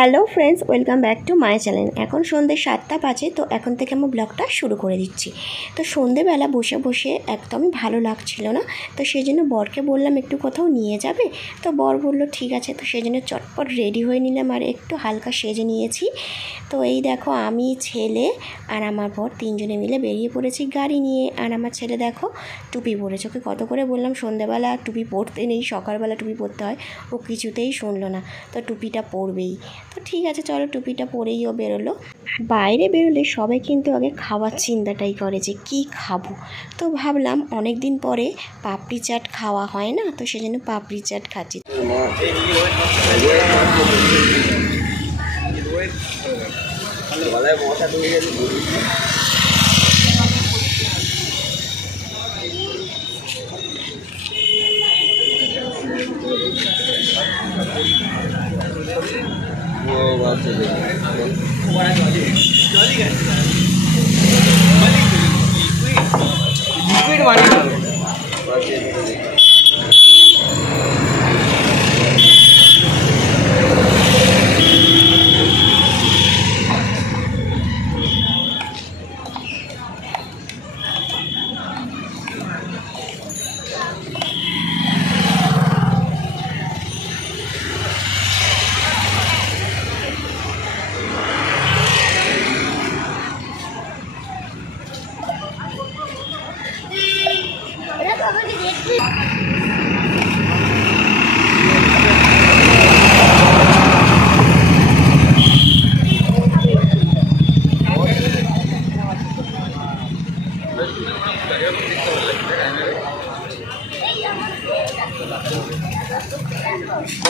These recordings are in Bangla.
Hello friends, welcome back to my channel. এখন সন্ধ্যে 7টা বাজে, তো এখন থেকে আমি ব্লগটা শুরু করে দিচ্ছি। তো সন্ধ্যেবেলা বসে বসে একদমই ভালো লাগছিল না, তো সেই জন্য বরকে বললাম একটু কোথাও নিয়ে যাবে। তো বর বললো ঠিক আছে, তো সেই জন্য চটপট রেডি হয়ে নিলাম আর একটু হালকা সেজে নিয়েছি। তো এই দেখো, আমি, ছেলে আর আমার বর তিনজনে মিলে বেরিয়ে পড়েছি গাড়ি নিয়ে। আর আমার ছেলে দেখো টুপি পরেছে, ওকে কত করে বললাম সন্ধ্যেবেলা টুপি পরতে নেই, সকালবেলা টুপি পরতে হয়, ও কিছুতেই শুনলো না, তো টুপিটা পরবেই। তো ঠিক আছে, চলো টুপিটা পরেই ও বেরোলো। বাইরে বেরোলে সবাই কিন্তু আগে খাওয়ার চিন্তাটাই করে যে কী খাবো। তো ভাবলাম অনেক দিন পরে পাপড়ি চাট খাওয়া হয় না, তো সেজন্য পাপড়ি চাট খাচ্ছি।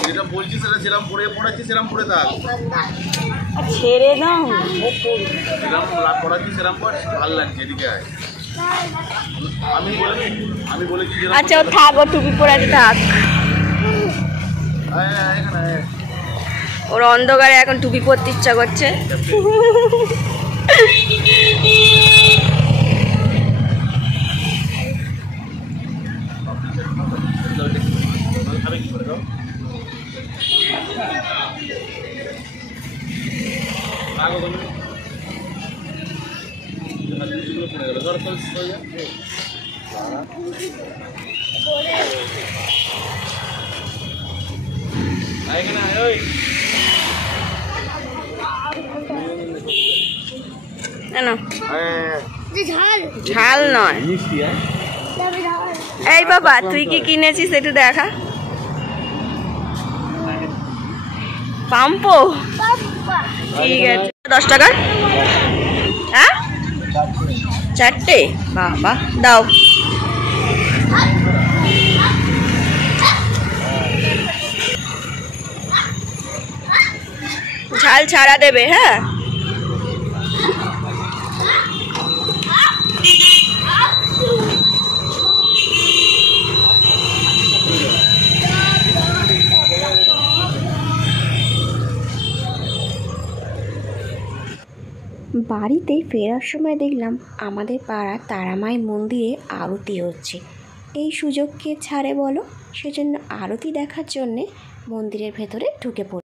যেটা বলছি সেটা সেরকম পড়ে পড়াচ্ছি, সেরকম পড়ে থাক, ছেড়ে দাও, সেরকম পড়াচ্ছি সেরকম পড়, ভালো লাগছে। এদিকে আমি বলেছি আচ্ছা ও থাক, ও টুপি পরাতে থাক। ওর অন্ধকারে এখন টুপি পরতে ইচ্ছা করছে। ঝাল নয়। এই বাবা, তুই কি কিনেছিস একটু দেখা। পাম্পো, ঠিক আছে 10 টাকার। হ্যাঁ, 4টে, বাহ বাহ, দাও। ঝাল ছাড়া দেবে। হ্যাঁ, বাড়িতে ফেরার সময় দেখলাম আমাদের পাড়ার তারামায়ের মন্দিরে আরতি হচ্ছে। এই সুযোগ কে ছাড়ে বলো, সেজন্য আরতি দেখার জন্যে মন্দিরের ভেতরে ঢুকে পড়ি।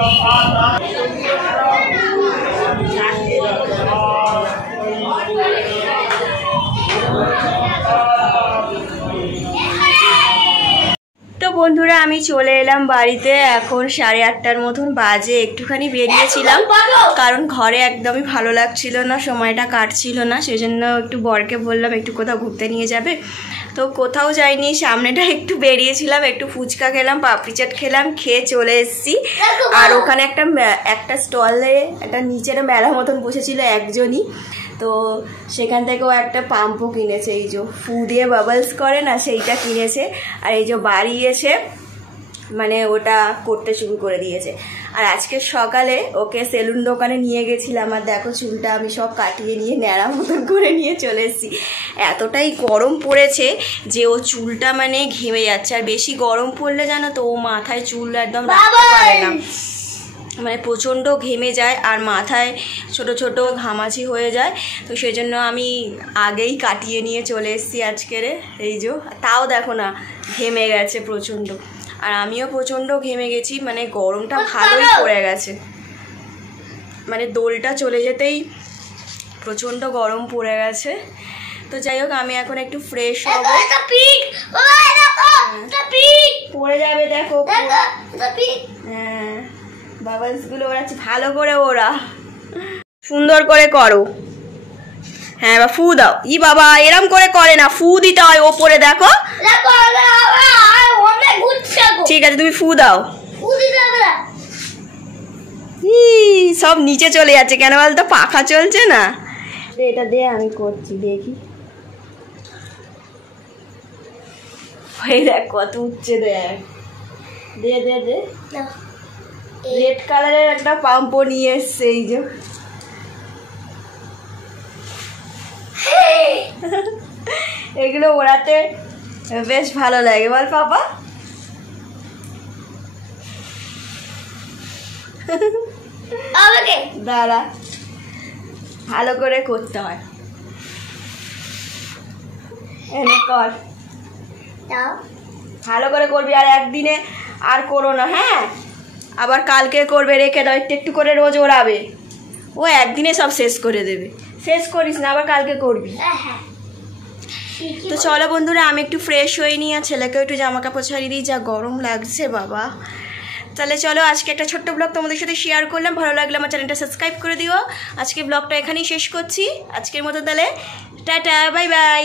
তো বন্ধুরা আমি চলে এলাম বাড়িতে। এখন 8:30টার মতন বাজে। একটুখানি বেরিয়েছিলাম কারণ ঘরে একদমই ভালো লাগছিল না, সময়টা কাটছিল না, সেজন্য একটু বরকে বললাম একটু কোথাও ঘুরতে নিয়ে যাবে। তো কোথাও যাইনি, সামনেটা একটু বেরিয়েছিলাম, একটু ফুচকা খেলাম, পাপড়ি চাট খেলাম, খেয়ে চলে এসেছি। আর ওখানে একটা স্টলে একটা নিচের মেলা মতন বসেছিল একজনই, তো সেখান থেকেও একটা পাম্পও কিনেছে, এই যে ফু দিয়ে বাবলস করে না, সেইটা কিনেছে। আর এই যে বাড়ি এসে মানে ওটা করতে শুরু করে দিয়েছে। আর আজকে সকালে ওকে সেলুন দোকানে নিয়ে গেছিলাম, আর দেখো চুলটা আমি সব কাটিয়ে নিয়ে ন্যাড়া মতন করে নিয়ে চলে এসেছি। এতটাই গরম পড়েছে যে ও চুলটা মানে ঘেমে যাচ্ছে। আর বেশি গরম পড়লে জানো তো ও মাথায় চুল একদম রাখতে পারে না, মানে প্রচণ্ড ঘেমে যায় আর মাথায় ছোট ছোট ঘামাচি হয়ে যায়। তো সেই জন্য আমি আগেই কাটিয়ে নিয়ে চলে এসেছি আজকের। এই যে তাও দেখো না ঘেমে গেছে প্রচণ্ড, আর আমিও প্রচণ্ড ঘেমে গেছি, মানে গরমটা ভালোই পড়ে গেছে, মানে দোলটা চলে যেতেই প্রচণ্ড গরম পড়ে গেছে। তো যাই হোক আমি এখন একটু ফ্রেশ হব। পড়ে যাবে দেখো, হ্যাঁ বাবলসগুলো ওড়াচ্ছে ভালো করে, ওরা সুন্দর করে করো। হ্যাঁ বা ফু দাও। ই বাবা এরম করে করে না, ফু দিতে হয় ওপরে, দেখো ঠিক আছে তুমি ফু দাও। সব নিচে চলে যাচ্ছে কেন বলতো, পাখা চলছে না। এটা দে আমি করছি, দেখি দেখ কত উঠছে, দেখ দে দে দে। রেড কালারের একটা পাম্পও নিয়ে এসছে, এই যে এগুলো ওড়াতে বেশ ভালো লাগে, বল পাপা। দাঁড়া ভালো করে করতে হয়, এনে কর, ভালো করে করবি। আর একদিনে আর করো না, হ্যাঁ আবার কালকে করবে, রেখে দাও, একটু একটু করে রোজ ওড়াবে। ও একদিনে সব শেষ করে দেবে, শেষ করিস না আবার কালকে করবি। তো চলো বন্ধুরা আমি একটু ফ্রেশ হয়ে নিই, আর ছেলেকেও একটু জামা কাপড় ছাড়িয়ে দিই, যা গরম লাগছে বাবা। তাহলে চলো আজকে একটা ছোট্ট ব্লগ তোমাদের সাথে শেয়ার করলাম, ভালো লাগলে আমার চ্যানেলটা সাবস্ক্রাইব করে দিও। আজকে ব্লগটা এখানেই শেষ করছি আজকের মতো, তাহলে টাটা বাই বাই।